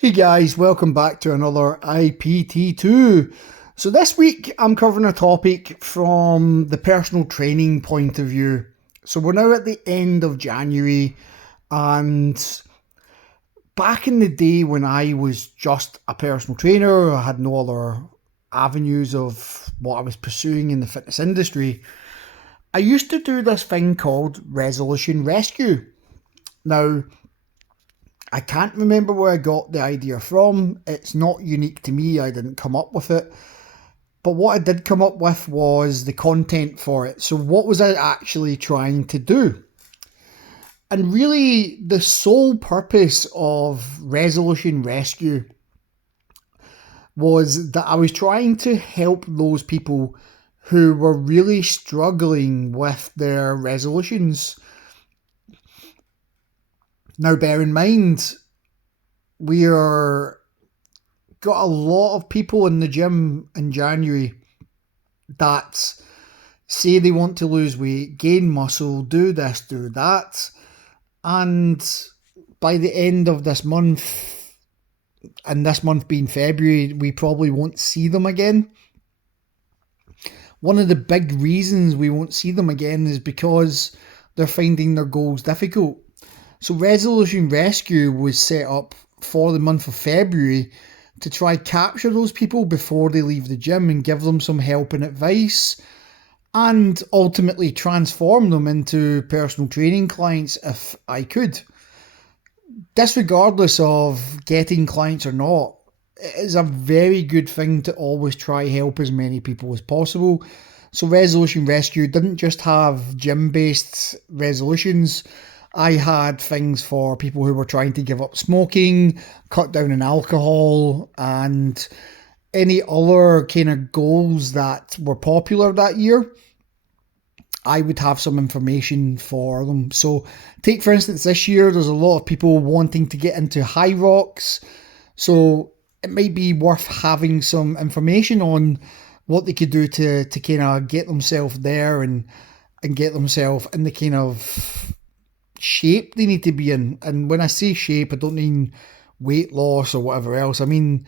Hey guys, welcome back to another IPT2. So this week I'm covering a topic from the personal training point of view. So we're now at the end of January, and back in the day when I was just a personal trainer, I had no other avenues of what I was pursuing in the fitness industry. I used to do this thing called Resolution Rescue. Now, I can't remember where I got the idea from. It's not unique to me, I didn't come up with it. But what I did come up with was the content for it. So, what was I actually trying to do? And really, the sole purpose of Resolution Rescue was that I was trying to help those people who were really struggling with their resolutions. Now, bear in mind, we are got a lot of people in the gym in January that say they want to lose weight, gain muscle, do this, do that. And by the end of this month, and this month being February, we probably won't see them again. One of the big reasons we won't see them again is because they're finding their goals difficult. So, Resolution Rescue was set up for the month of February to try capture those people before they leave the gym and give them some help and advice, and ultimately transform them into personal training clients if I could. Disregardless of getting clients or not, it is a very good thing to always try help as many people as possible. So Resolution Rescue didn't just have gym-based resolutions. I had things for people who were trying to give up smoking, cut down on alcohol, and any other kind of goals that were popular that year. I would have some information for them. So, take for instance, this year there's a lot of people wanting to get into HYROX. So, it might be worth having some information on what they could do to kind of get themselves there and get themselves in the kind of shape they need to be in. And when I say shape, I don't mean weight loss or whatever else. I mean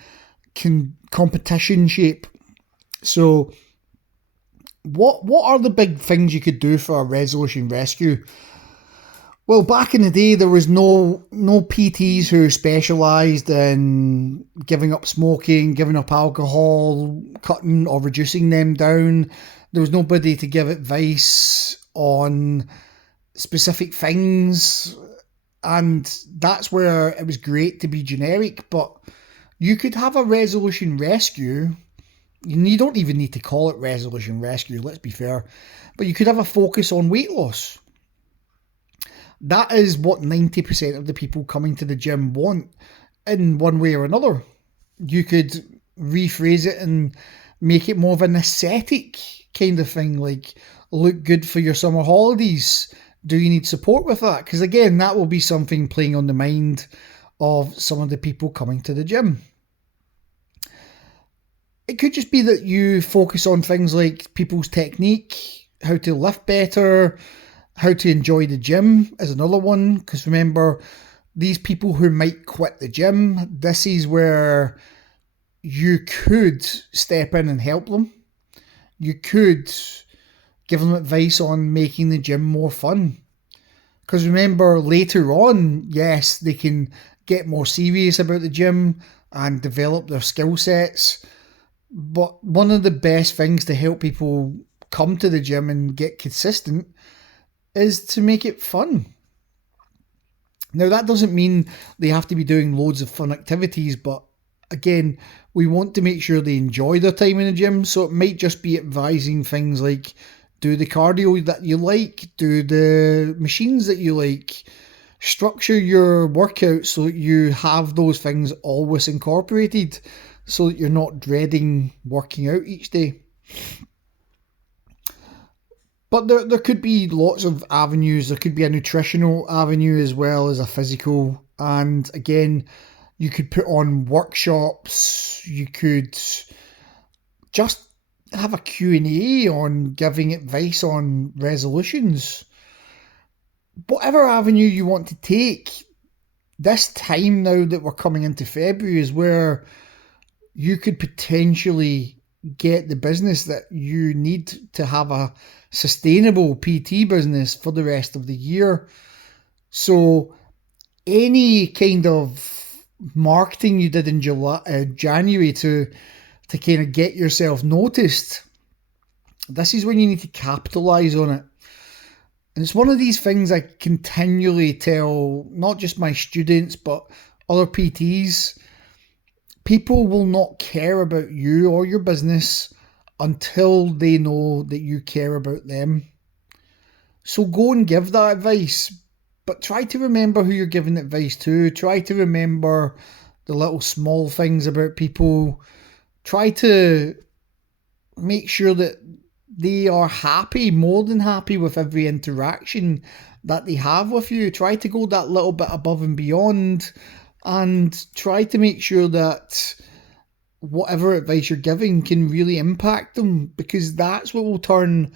competition shape. So, what are the big things you could do for a Resolution Rescue? Well, back in the day, there was no PTs who specialised in giving up smoking, giving up alcohol, cutting or reducing them down. There was nobody to give advice on specific things, and that's where it was great to be generic. But you could have a Resolution Rescue. You don't even need to call it Resolution Rescue, let's be fair, but you could have a focus on weight loss. That is what 90% of the people coming to the gym want in one way or another. You could rephrase it and make it more of an aesthetic kind of thing, like look good for your summer holidays. Do you need support with that? Because again, that will be something playing on the mind of some of the people coming to the gym. It could just be that you focus on things like people's technique, how to lift better, how to enjoy the gym is another one. Because remember, these people who might quit the gym, this is where you could step in and help them. You could give them advice on making the gym more fun. Because remember, later on, yes, they can get more serious about the gym and develop their skill sets. But one of the best things to help people come to the gym and get consistent is to make it fun. Now, that doesn't mean they have to be doing loads of fun activities, but again, we want to make sure they enjoy their time in the gym. So it might just be advising things like do the cardio that you like, do the machines that you like, structure your workout so that you have those things always incorporated so that you're not dreading working out each day. But there could be lots of avenues. There could be a nutritional avenue as well as a physical. And again, you could put on workshops. You could just have a Q&A on giving advice on resolutions. Whatever avenue you want to take, this time now that we're coming into February is where you could potentially get the business that you need to have a sustainable PT business for the rest of the year. So any kind of marketing you did in January to kind of get yourself noticed, this is when you need to capitalize on it. And it's one of these things I continually tell not just my students but other PTs. People will not care about you or your business until they know that you care about them. So go and give that advice, but try to remember who you're giving advice to. Try to remember the little small things about people. Try to make sure that they are happy, more than happy with every interaction that they have with you. Try to go that little bit above and beyond, and try to make sure that whatever advice you're giving can really impact them, because that's what will turn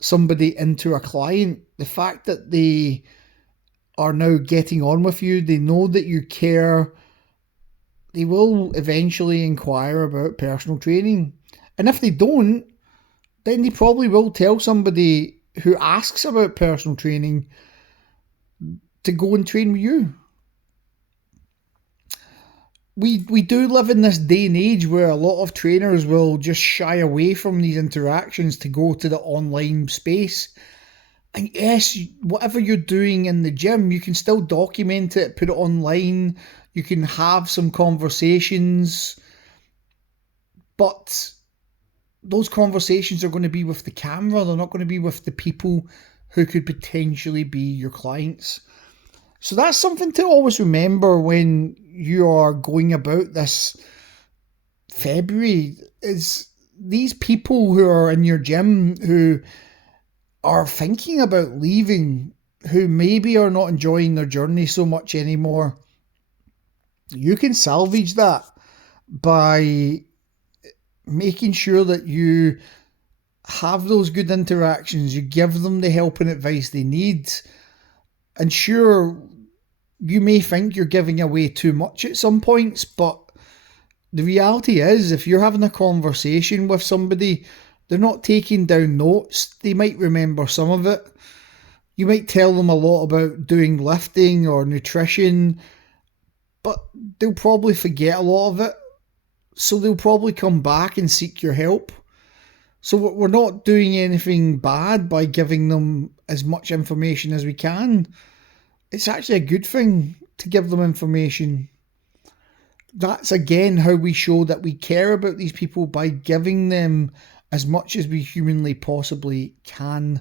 somebody into a client. The fact that they are now getting on with you, they know that you care, they will eventually inquire about personal training. And if they don't, then they probably will tell somebody who asks about personal training to go and train with you. We do live in this day and age where a lot of trainers will just shy away from these interactions to go to the online space. And yes, whatever you're doing in the gym, you can still document it, put it online, you can have some conversations, but those conversations are going to be with the camera, they're not going to be with the people who could potentially be your clients. So that's something to always remember when you are going about this February, is these people who are in your gym who are thinking about leaving, who maybe are not enjoying their journey so much anymore. You can salvage that by making sure that you have those good interactions, you give them the help and advice they need. And sure, you may think you're giving away too much at some points, but the reality is, if you're having a conversation with somebody, they're not taking down notes, they might remember some of it. You might tell them a lot about doing lifting or nutrition, but they'll probably forget a lot of it. So they'll probably come back and seek your help. So we're not doing anything bad by giving them as much information as we can. It's actually a good thing to give them information. That's again how we show that we care about these people, by giving them as much as we humanly possibly can.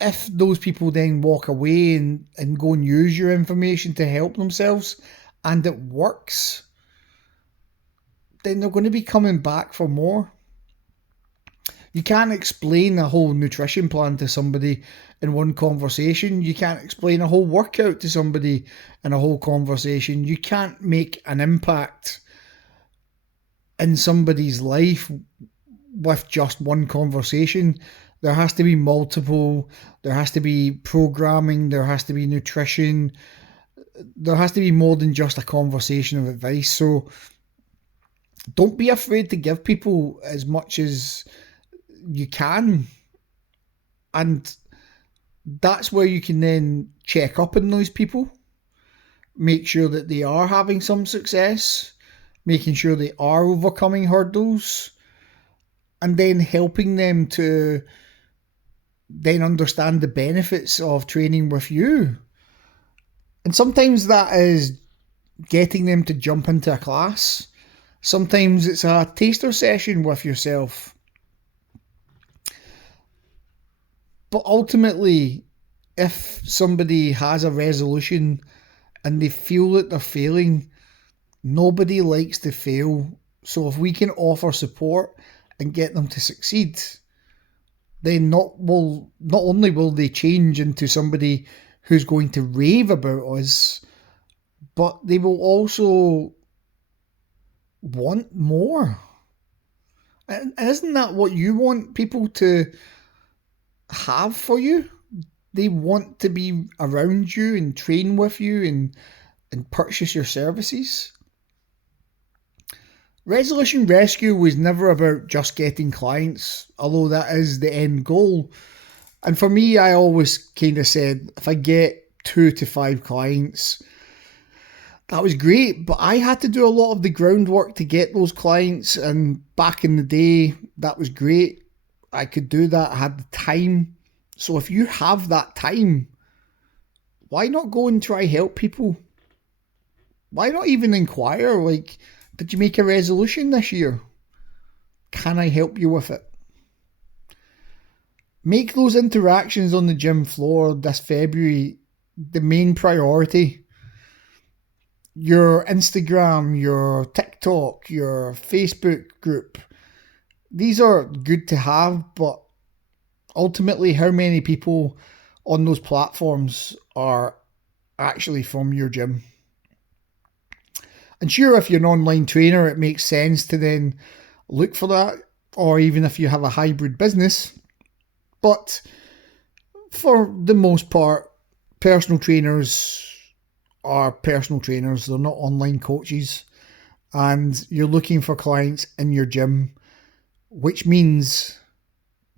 If those people then walk away and go and use your information to help themselves and it works, then they're going to be coming back for more. You can't explain a whole nutrition plan to somebody in one conversation. You can't explain a whole workout to somebody in a whole conversation. You can't make an impact in somebody's life with just one conversation. There has to be multiple. There has to be programming. There has to be nutrition. There has to be more than just a conversation of advice. So don't be afraid to give people as much as you can. And that's where you can then check up on those people, make sure that they are having some success, making sure they are overcoming hurdles, and then helping them to then understand the benefits of training with you. And sometimes that is getting them to jump into a class. Sometimes it's a taster session with yourself. But ultimately, if somebody has a resolution and they feel that they're failing, nobody likes to fail. So if we can offer support and get them to succeed, then not only will they change into somebody who's going to rave about us, but they will also want more. And isn't that what you want people to have for you? They want to be around you and train with you and purchase your services. Resolution Rescue was never about just getting clients, although that is the end goal. And for me, I always kind of said, if I get 2 to 5 clients, that was great, but I had to do a lot of the groundwork to get those clients. And back in the day, that was great. I could do that. I had the time. So if you have that time, why not go and try help people? Why not even inquire? Like, did you make a resolution this year? Can I help you with it? Make those interactions on the gym floor this February the main priority. Your Instagram, your TikTok, your Facebook group, these are good to have, but ultimately, how many people on those platforms are actually from your gym? And sure, if you're an online trainer, it makes sense to then look for that, or even if you have a hybrid business. But for the most part, personal trainers are personal trainers. They're not online coaches. And you're looking for clients in your gym, which means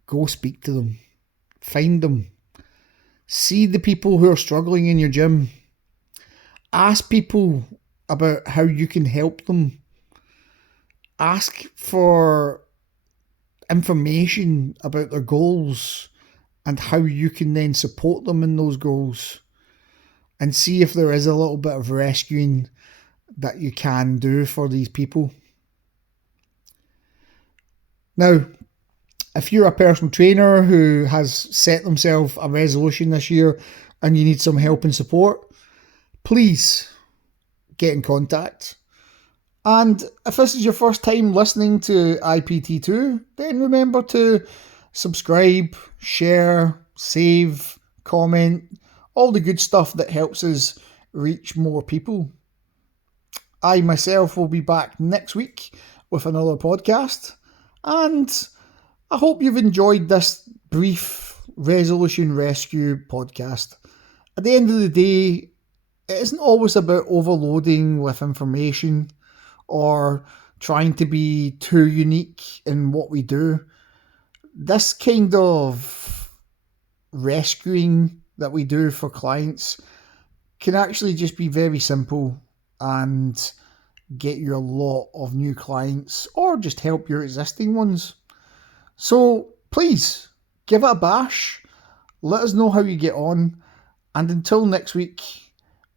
go speak to them. Find them. See the people who are struggling in your gym. Ask people about how you can help them. Ask for information about their goals and how you can then support them in those goals. And see if there is a little bit of rescuing that you can do for these people. Now, if you're a personal trainer who has set themselves a resolution this year and you need some help and support, please get in contact. And if this is your first time listening to IPT2, then remember to subscribe, share, save, comment, all the good stuff that helps us reach more people. I myself will be back next week with another podcast, and I hope you've enjoyed this brief Resolution Rescue podcast. At the end of the day, it isn't always about overloading with information or trying to be too unique in what we do. This kind of rescuing that we do for clients can actually just be very simple and get you a lot of new clients or just help your existing ones. So please give it a bash. Let us know how you get on. And until next week,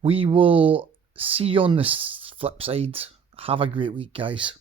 we will see you on the flip side. Have a great week, guys.